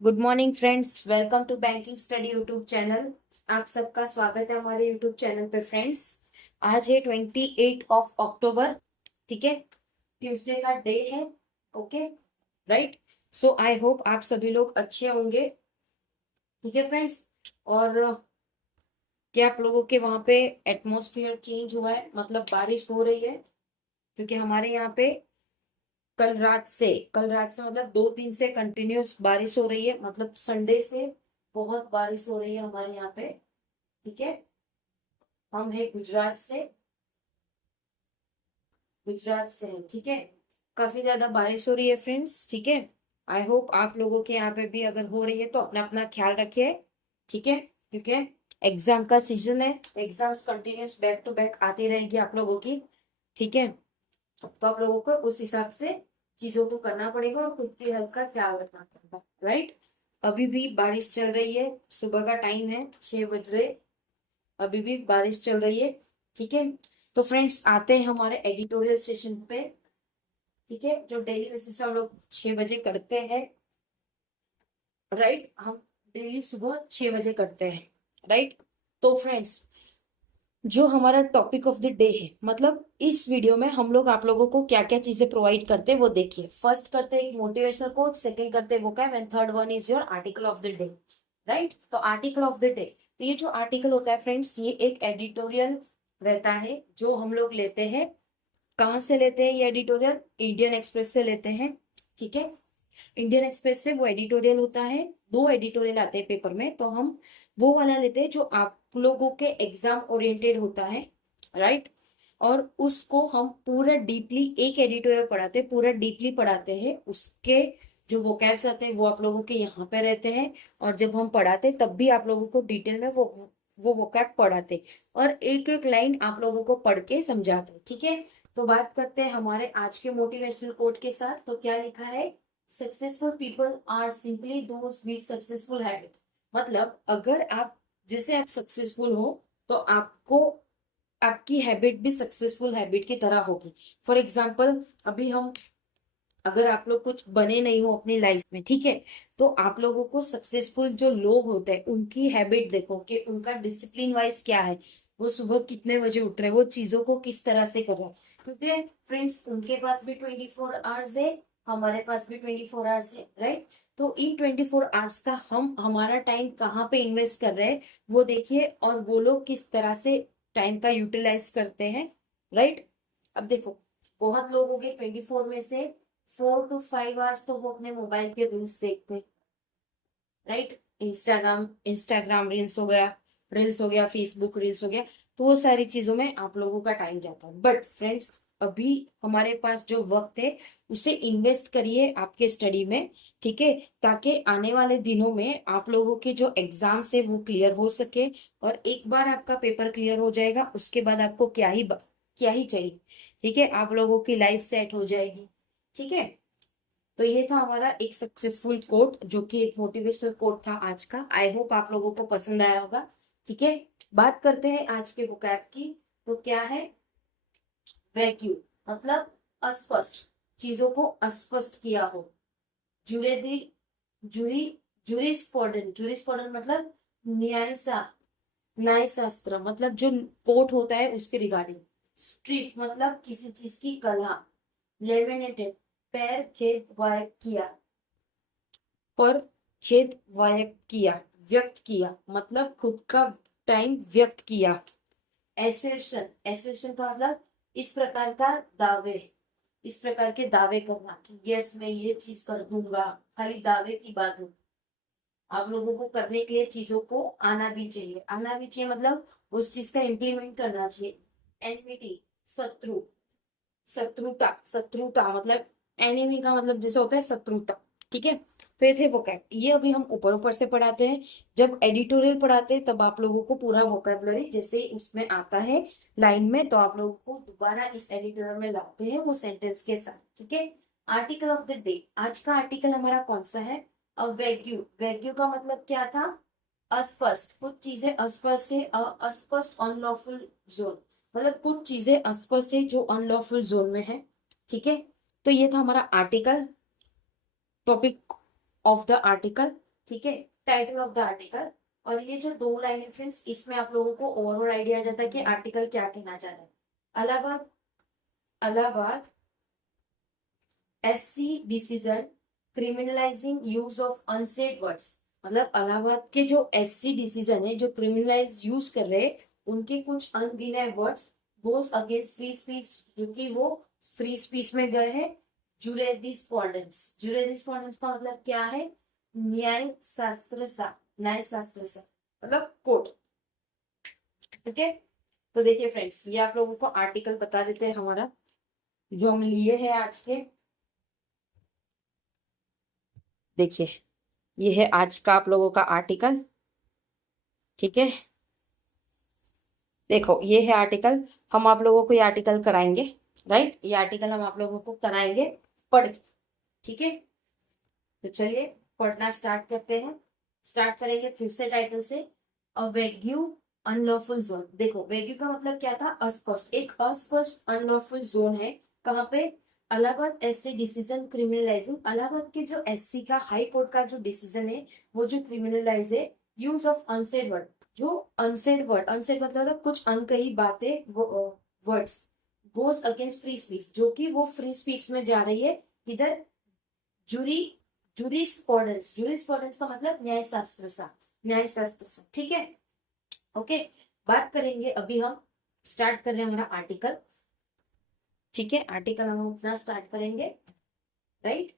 Good morning friends, welcome to banking study YouTube channel. आप सबका स्वागत है हमारे यूट्यूब चैनल पे फ्रेंड्स। आज है 28 अक्टूबर। ठीक है, ट्यूसडे का डे है। Okay, right. So I hope आप सभी लोग अच्छे होंगे। ठीक है फ्रेंड्स। और क्या आप लोगों के वहां पे एटमॉस्फेयर चेंज हुआ है, मतलब बारिश हो रही है? क्योंकि हमारे यहाँ पे कल रात से मतलब 2 दिन से कंटिन्यूस बारिश हो रही है, मतलब संडे से बहुत बारिश हो रही है हमारे यहाँ पे। ठीक है, हम है गुजरात से हैं, ठीक है। काफी ज्यादा बारिश हो रही है फ्रेंड्स। ठीक है, आई होप आप लोगों के यहाँ पे भी अगर हो रही है तो अपना अपना ख्याल रखिए। ठीक है, क्योंकि एग्जाम का सीजन है, exams continuous back to back आती रहेगी आप लोगों की। ठीक है, तो आप लोगों को उस हिसाब से चीजों को करना पड़ेगा और खुद की हेल्थ का ख्याल रखना पड़ेगा, राइट। अभी भी बारिश चल रही है, सुबह का टाइम है, 6 बज रहे, अभी भी बारिश चल रही है। ठीक है, तो फ्रेंड्स आते हैं हमारे एडिटोरियल सेशन पे। ठीक है, जो डेली बेसिस पे हम लोग 6 बजे करते हैं, राइट। हम डेली सुबह 6 बजे करते हैं, राइट। तो फ्रेंड्स, जो हमारा टॉपिक ऑफ द डे है, मतलब इस वीडियो में हम लोग आप लोगों को क्या क्या चीजें प्रोवाइड करते हैं वो देखिए। फर्स्ट करते हैं एक मोटिवेशनल कोट, सेकंड करते हैं vocab, and third one is your article of the day, right. तो आर्टिकल ऑफ द डे, तो ये जो आर्टिकल होता है फ्रेंड्स, ये एक एडिटोरियल रहता है जो हम लोग लेते हैं। कहाँ से लेते हैं ये एडिटोरियल? इंडियन एक्सप्रेस से लेते हैं। ठीक है, इंडियन एक्सप्रेस से वो एडिटोरियल होता है, 2 एडिटोरियल आते हैं पेपर में, तो हम वो वाला लेते हैं जो आप लोगों के एग्जाम ओरिएंटेड होता है, राइट। और उसको हम पूरा डीपली, एक एडिटोरियल पढ़ाते हैं, पूरा डीपली पढ़ाते हैं। उसके जो वोकैब्स आते हैं वो आप लोगों के यहाँ पे रहते हैं, और जब हम पढ़ाते तब भी आप लोगों को डिटेल में वो वोकैब पढ़ाते, और एक एक लाइन आप लोगों को पढ़ के समझाते। ठीक है, तो बात करते हैं हमारे आज के मोटिवेशनल कोट के साथ। तो क्या लिखा है? Successful people are simply those with successful habit. मतलब अगर आप, जैसे आप सक्सेसफुल हो, तो आपको आपकी हैबिट भी सक्सेसफुल हैबिट की तरह होगी। फॉर एग्जाम्पल, अभी हम, अगर आप लोग कुछ बने नहीं हो अपनी लाइफ में, ठीक है, तो आप लोगों को सक्सेसफुल जो लोग होते हैं उनकी हैबिट देखो कि उनका डिसिप्लिन वाइज क्या है, वो सुबह कितने बजे उठ रहे हैं, वो चीजों को किस तरह से कर रहे हैं। क्योंकि फ्रेंड्स उनके पास भी 24 आवर्स है, हमारे पास भी 24 आवर्स है, राइट। तो इन 24 आवर्स का हम हमारा टाइम कहाँ पे इन्वेस्ट कर रहे हैं वो देखिए, और वो लोग किस तरह से टाइम का यूटिलाइज करते हैं, राइट। अब देखो, बहुत लोग हो गए 24 में से 4 to 5 आवर्स तो वो अपने मोबाइल के रील्स देखते, राइट। इंस्टाग्राम इंस्टाग्राम रील्स हो गया, फेसबुक रील्स हो गया, तो वो सारी चीजों में आप लोगों का टाइम जाता है। बट फ्रेंड्स, अभी हमारे पास जो वक्त है उसे इन्वेस्ट करिए आपके स्टडी में। ठीक है, ताकि आने वाले दिनों में आप लोगों के जो एग्जाम्स है वो क्लियर हो सके। और एक बार आपका पेपर क्लियर हो जाएगा, उसके बाद आपको क्या ही चाहिए। ठीक है, आप लोगों की लाइफ सेट हो जाएगी। ठीक है, तो ये था हमारा एक सक्सेसफुल कोट, जो कि एक मोटिवेशनल कोट था आज का। आई होप आप लोगों को पसंद आया होगा। ठीक है, बात करते हैं आज के वोकैब की। तो क्या है वैक्यू? मतलब अस्पष्ट, चीजों को अस्पष्ट किया हो। जुरेदी जुरी जुरिस्पोर्डेंट मतलब न्याय शास्त्र, मतलब जो कोर्ट होता है उसके रिगार्डिंग। स्ट्रिक्ट मतलब किसी चीज की कला। लेमिनेटेड, पैर खेत वाय किया, पर खेद व्यक्त किया मतलब खुद का टाइम व्यक्त किया। एसेशन का मतलब इस प्रकार का दावे, इस प्रकार के दावे करना कि यस मैं ये चीज कर दूंगा, खाली दावे की बात हो। आप लोगों को करने के लिए चीजों को आना भी चाहिए मतलब उस चीज का इम्प्लीमेंट करना चाहिए। एनमिटी, शत्रु, शत्रुता मतलब एनिमी का मतलब जैसे होता है शत्रुता। ठीक है, तो ये थे वोकैब, ये अभी हम ऊपर ऊपर से पढ़ाते हैं। जब एडिटोरियल पढ़ाते हैं तब आप लोगों को पूरा वोकैबुलरी जैसे उसमें आता है लाइन में, तो आप लोगों को दोबारा इस एडिटोरियल में लाते हैं वो सेंटेंस के साथ। ठीक है, आर्टिकल ऑफ द डे, आज का आर्टिकल हमारा कौन सा है? वेग्यू। वेग्यू का मतलब क्या था? अस्पष्ट, कुछ चीजें अस्पष्ट है, अस्पष्ट, अनलॉफुल जोन, मतलब कुछ चीजें अस्पष्ट है जो अनलॉफुल जोन में है। ठीक है, तो ये था हमारा article, topic of the article. ठीक है, टाइटल ऑफ द आर्टिकल। और ये जो 2 लाइन है फ्रेंड्स, इसमें आप लोगों को ओवरऑल आइडिया आ जाता है कि आर्टिकल क्या कहना चाह रहा है। Allahabad Allahabad SC decision criminalising use of unsaid words. मतलब इलाहाबाद के जो SC डिसीजन है जो क्रिमिनलाइज यूज कर रहे हैं, उनके कुछ अनगिनत words goes against free speech, जो कि वो फ्री स्पीच में गए हैं। जुरेडिस्पोंडेंस का मतलब क्या है? न्याय शास्त्र सा मतलब कोर्ट। ठीक है, तो देखिए फ्रेंड्स, ये आप लोगों को आर्टिकल बता देते हैं हमारा जो हम लिए हैं आज के। देखिए, ये है आज का आप लोगों का आर्टिकल। ठीक है, देखो ये है आर्टिकल। हम आप लोगों को ये आर्टिकल कराएंगे, राइट? ये आर्टिकल हम आप लोगों को कराएंगे पढ़ के। ठीक है, तो चलिए पढ़ना स्टार्ट करते हैं। स्टार्ट करेंगे फिर से टाइटल से, अ वेग्यू अनलॉफुल जोन। देखो, वेग्यू का मतलब क्या था? अस्पष्ट। एक अस्पष्ट अनलॉफुल जोन है। कहाँ पे? Allahabad SC decision criminalising. Allahabad के जो SC का हाई कोर्ट का जो डिसीजन है, वो जो क्रिमिनलाइज है यूज ऑफ अनसेड वर्ड। जो अनसेड मतलब कुछ अनकही बातें, words goes against free speech, जो कि वो फ्री स्पीच में जा रही है। इधर जूरी जूरिस्प्रूडेंस का मतलब न्याय शास्त्र सा। ठीक है, ओके। बात करेंगे अभी हम, स्टार्ट कर रहे हैं हमारा आर्टिकल। ठीक है, आर्टिकल हम अपना स्टार्ट करेंगे, right?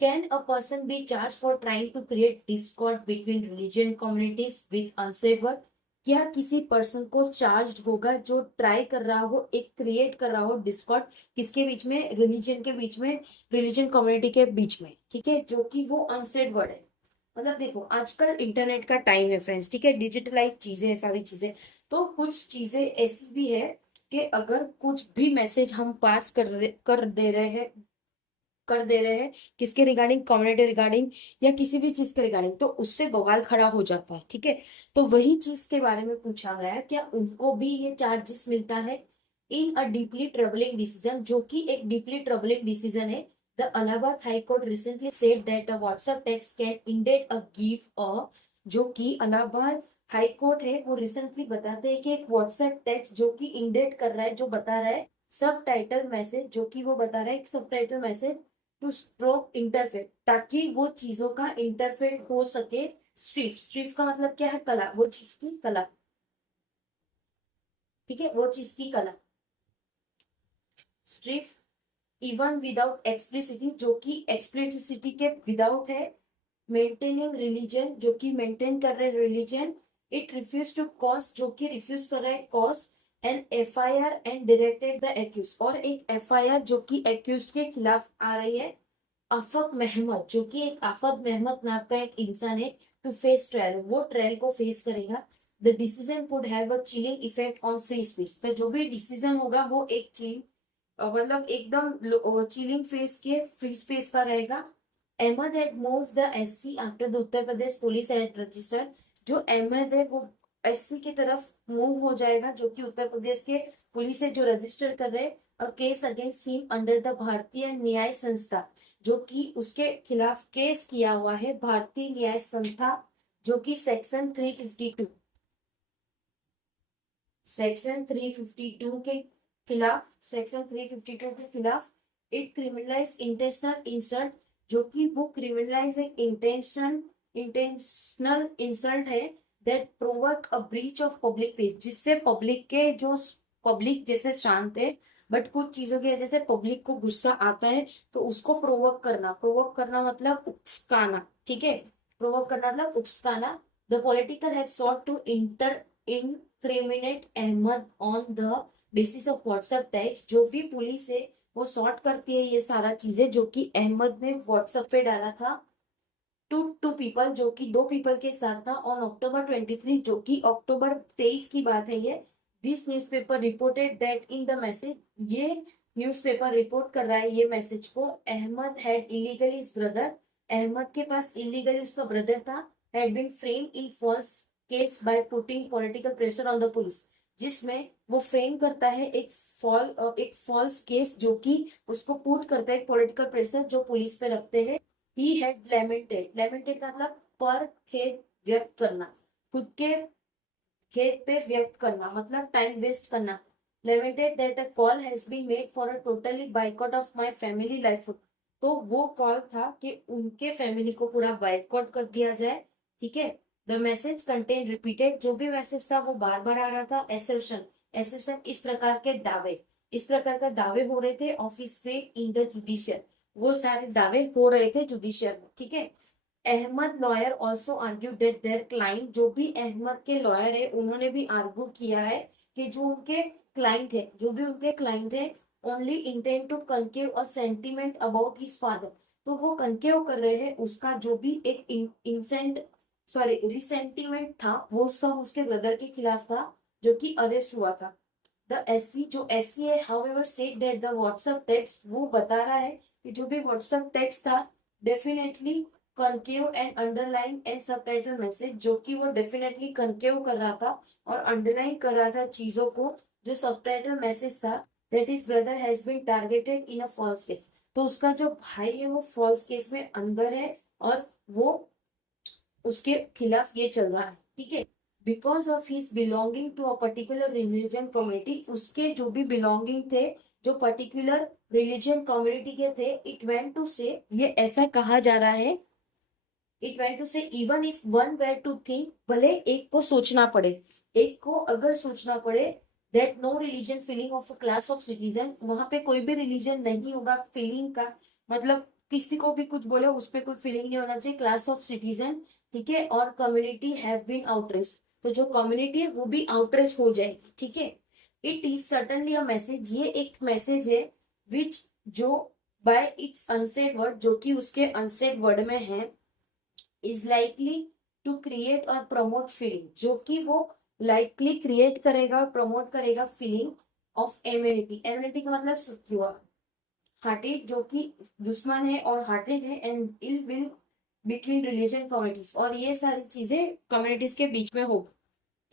Can a person be charge for trying to create discord between religion communities with unsaid word? क्या किसी पर्सन को चार्ज होगा जो ट्राई कर रहा हो, एक क्रिएट कर रहा हो डिस्कॉर्ड, किसके बीच में? रिलीजन के बीच में, रिलीजन कम्युनिटी के बीच में। ठीक है, जो कि वो अनसेड वर्ड है। मतलब देखो, आजकल इंटरनेट का टाइम है फ्रेंड्स, ठीक है, डिजिटलाइज चीजें है, सारी चीजें। तो कुछ चीजें ऐसी भी है कि अगर कुछ भी मैसेज हम पास कर दे रहे हैं किसके रिगार्डिंग? कम्युनिटी रिगार्डिंग या किसी भी चीज के रिगार्डिंग, तो उससे बवाल खड़ा हो जाता है। ठीक है, तो वही चीज के बारे में पूछा गया है, क्या उनको भी ये चार्जेस मिलता है? इन अ डीपली ट्रबलिंग डिसीजन, जो कि एक डीपली ट्रबलिंग डिसीजन है, the Allahabad High Court recently said that a WhatsApp text can indeed a give a, जो कि इलाहाबाद हाई कोर्ट है वो रिसेंटली बताते हैं कि एक व्हाट्सएप टेक्स्ट जो कि इंडेट कर रहा है, जो बता रहा है सब टाइटल मैसेज, जो कि वो बता रहा है एक सब टाइटल मैसेज टू स्ट्रोक इंटरफेट, ताकि वो चीजों का इंटरफेट हो सके। स्ट्रिफ का मतलब क्या है? कला, वो चीज की कला। ठीक है, वो चीज की कला, स्ट्रिफ इवन विदाउट एक्सप्लिसिटी, जो कि एक्सप्लिसिटी के विदाउट है। मेंटेनिंग रिलीजन, जो कि मेंटेन कर रहे religion. It refuse to cause, जो कि रिफ्यूज कर रहा है cause an FIR and directed the accuse, और एक FIR जो कि एक्यूज के खिलाफ आ रही है। आफक महमद, जो कि एक आफत महमद नाम का एक इंसान है, टू फेस ट्रायल, वो ट्रायल को फेस करेगा। The decision could have a chilling effect on free speech, तो जो भी डिसीजन होगा वो एक चिल, मतलब एकदम चिलिंग फेस के फ्री स्पेस का रहेगा। Ahmad had move the SC after the Uttar Pradesh police had registered, जो अहमद है वो SC की तरफ मूव हो जाएगा, जो कि उत्तर प्रदेश के पुलिस है जो रजिस्टर कर रहे a case against him under the भारतीय न्याय संस्था, जो कि उसके खिलाफ केस किया हुआ है भारतीय न्याय संस्था, जो कि सेक्शन 352 के खिलाफ, सेक्शन 352 के खिलाफ। इट क्रिमिनलाइज इंटेंशनल इंसल्ट, जो कि वो क्रिमिनलाइज एक इंटेंशनल इंसल्ट है, that provoke a breach of public piece, जिससे पब्लिक के जो पब्लिक जैसे शांत है, बट कुछ चीजों की वजह से पब्लिक को गुस्सा आता है, तो उसको प्रोवोक करना मतलब उकसाना। ठीक है, प्रोवोक करना मतलब उकसाना। The political has sought to incriminate Ahmed on the basis of WhatsApp text, जो भी पुलिस है वो सॉर्ट करती है ये सारा चीजें जो कि अहमद ने व्हाट्सएप पे डाला था टू पीपल, जो कि 2 पीपल के साथ था, ऑन October 23, जो कि October 23 की बात है ये। This newspaper reported that in the message, ये न्यूज़पेपर रिपोर्ट कर रहा है ये मैसेज को, Ahmad had illegally is brother, Ahmad के पास इलीगली उसका ब्रदर था, had been frame in false case by putting political pressure on the police, जिसमें वो फ्रेम करता है एक फॉल्स केस, जो कि उसको पुट करता है पॉलिटिकल प्रेशर जो पुलिस पे रखते हैं। ही हैड लेमेंटेड, लेमेंटेड मतलब पर खेद व्यक्त करना, खुद के खेद पे व्यक्त करना मतलब टाइम वेस्ट करना। Lamented that a call has been made for a totally bike out of my family life. तो वो कॉल था कि उनके फैमिली को पूरा बाइकआउट कर दिया जाए, ठीक है। द मैसेज कंटेन रिपीटेड, जो भी मैसेज था वो बार बार आ रहा था, एसर्शन, एसर्शन इस प्रकार के दावे, इस प्रकार का दावे हो रहे थे office fake in the judicial, वो सारे दावे हो रहे थे जुडिशियल में, ठीक है। Ahmad lawyer also argue that their client, जो भी अहमद के लॉयर है उन्होंने भी आर्ग्यू किया है कि जो उनके क्लाइंट है, जो भी उनके क्लाइंट है, only intent to convey a sentiment about his father, तो वो कंकेव कर रहे हैं उसका जो भी एक इंसेंट सॉरी रिसेंटिमेंट था वो सब उसके ब्रदर के खिलाफ था जो कि अरेस्ट हुआ था। द एससी, जो एससी है, however said that the WhatsApp text, वो बता रहा है कि जो भी व्हाट्सएप टेक्स्ट था definitely concave and underline and subtitle message, जो कि वो डेफिनेटली कनकेव कर रहा था और अंडरलाइन कर रहा था चीजों को, जो सबटाइटल मैसेज था that is brother has been targeted in a false case, तो उसका जो भाई है वो फॉल्स केस में अंदर है और वो उसके खिलाफ ये चल रहा है, ठीक है। Because of his belonging to a particular religion community, उसके जो भी बिलोंगिंग थे, जो पर्टिकुलर रिलीजन कम्युनिटी के थे, इट वेंट टू से, ये ऐसा कहा जा रहा है, it went to say even if one were to think, भले एक को सोचना पड़े, एक को अगर सोचना पड़े, that no religion feeling of a class of citizen, वहां पे कोई भी रिलीजन नहीं होगा फीलिंग का, मतलब किसी को भी कुछ बोले उस पर कोई फीलिंग नहीं होना चाहिए, क्लास ऑफ सिटीजन, ठीक है, और कम्युनिटी हैव बीन आउटरेज, तो जो कम्युनिटी है वो भी आउटरेज हो जाएगी, ठीक है। It is certainly a message, ये एक मैसेज है विच, जो बाय इट्स अनसेड वर्ड, जो कि उसके अनसेड वर्ड में है, इज लाइकली टू क्रिएट और प्रमोट फीलिंग, जो कि वो लाइकली क्रिएट करेगा और प्रमोट करेगा फीलिंग ऑफ एम्यूनिटी, एम्यूनिटी का मतलब शत्रुआ, हार्टेड जो कि दुश्मन है और हार्टेड है, and ill will between religion communities, और ये सारी चीजें कम्युनिटीज के बीच में होगी,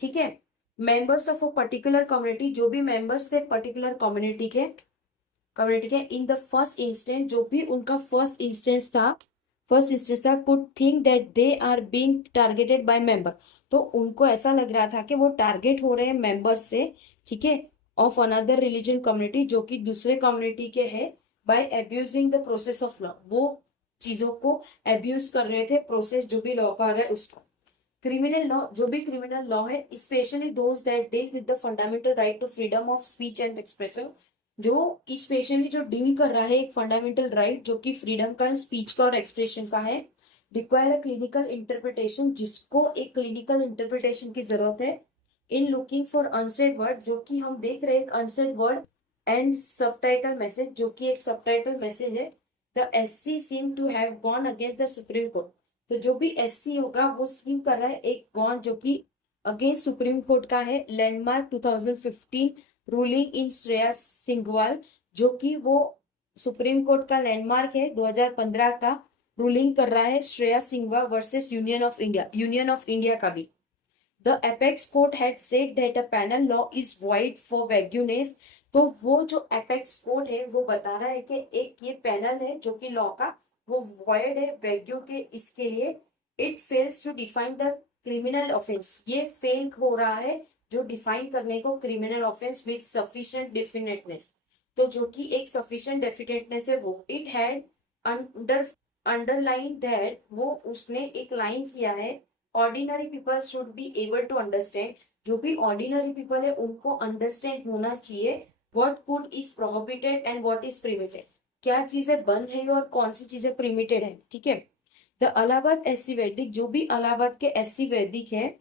ठीक है। Members of a particular community, जो भी मेंबर्स थे पर्टिकुलर कम्युनिटी के इन द फर्स्ट इंस्टेंस, जो भी उनका फर्स्ट इंस्टेंस था could think that they are being targeted by member, तो उनको ऐसा लग रहा था कि वो टारगेट हो रहे हैं मेंबर्स से, ठीक है, ऑफ अनदर रिलीजन कम्युनिटी, जो कि दूसरे कम्युनिटी के है, by abusing the process of law, वो चीजों को एब्यूज कर रहे थे, प्रोसेस जो भी लॉ का आ रहा है उसको। क्रिमिनल लॉ, जो भी क्रिमिनल लॉ है, specially those that deal with the fundamental right to freedom of speech and expression, जो स्पेशली जो डील कर रहा है एक फंडामेंटल राइट जो कि फ्रीडम का, स्पीच का और एक्सप्रेशन का है, रिक्वायर अ क्लिनिकल इंटरप्रिटेशन, जिसको एक क्लिनिकल इंटरप्रिटेशन की जरूरत है, in looking for unsaid word, जो कि हम देख रहे हैं unsaid word, and subtitle message, जो कि एक सबटाइटल मैसेज है। The SC seem to have gone against the supreme court, तो जो भी एससी होगा वो स्कीम कर रहा है एक गॉन जो कि अगेंस्ट सुप्रीम कोर्ट का है, लैंडमार्क 2015 रूलिंग इन श्रेया सिंघवाल, जो कि वो सुप्रीम कोर्ट का लैंडमार्क है 2015 का, रूलिंग कर रहा है Shreya Singhal versus union of India का भी। The apex court had said that a penal law is void for vagueness, तो वो जो एपेक्स कोर्ट है वो बता रहा है कि एक ये पैनल है जो कि लॉ का वो वाइड है वैग्यू के इसके लिए। It fails to define the criminal offence, ये फेल हो रहा है जो डिफाइन करने को criminal offence with sufficient definiteness, तो जो कि एक सफिशिएंट डेफिनेटनेस है वो। It had under underline that, वो उसने एक लाइन किया है, ordinary people should be able to understand, जो भी ऑर्डिनरी पीपल है उनको अंडरस्टैंड होना चाहिए, what food is prohibited and what is permitted, क्या चीजें बंद है और कौन सी चीजें प्रिमिटेड है, ठीक है। द अलाहाबाद एससी वैदिक, जो भी इलाहाबाद के एससी वैदिक है,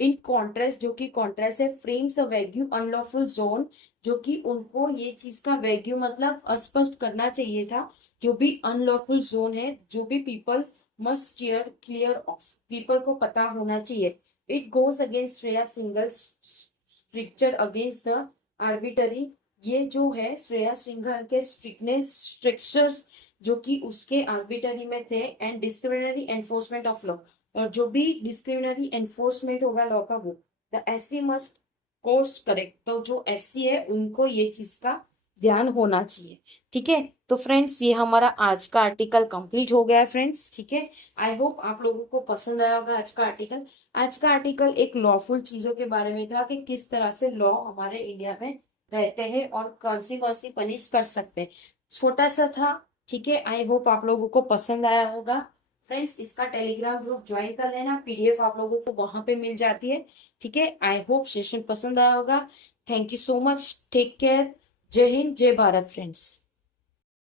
इन कॉन्ट्रास्ट, जो कि कॉन्ट्रास्ट है, फ्रेम्स अ वैग्यू अनलॉफुल जोन, जो कि उनको ये चीज का वैग्यू मतलब अस्पष्ट करना चाहिए था, जो भी अनलॉफुल जोन है, जो भी people must steer clear of, people को पता होना चाहिए। It goes against Shreya Singhal stricture against the arbitrary, ये जो है श्रेया सिंघल के स्ट्रिक्चर्स जो कि उसके आर्बिटरी में थे, एंड डिस्क्रिमिनरी एनफोर्समेंट ऑफ लॉ, और जो भी डिस्क्रिमिनरी एनफोर्समेंट होगा लॉ का वो। The SC must course correct, तो जो एससी है उनको ये चीज का ध्यान होना चाहिए। ठीक है, तो फ्रेंड्स ये हमारा आज का आर्टिकल कंप्लीट हो गया है फ्रेंड्स। ठीक है, आई होप आप लोगों को पसंद आया होगा आज का आर्टिकल। आज का आर्टिकल एक लॉफुल चीजों के बारे में था कि किस तरह से लॉ हमारे इंडिया में रहते हैं और कौन सी पनिश कर सकते हैं। छोटा सा था। ठीक है, आई होप आप लोगों को पसंद आया होगा। फ्रेंड्स इसका टेलीग्राम ग्रुप ज्वाइन कर लेना, पीडीएफ आप लोगों को वहां पे मिल जाती है। ठीक है, आई होप सेशन पसंद आया होगा। Thank you so much, take care. जय हिंद, जय भारत फ्रेंड्स।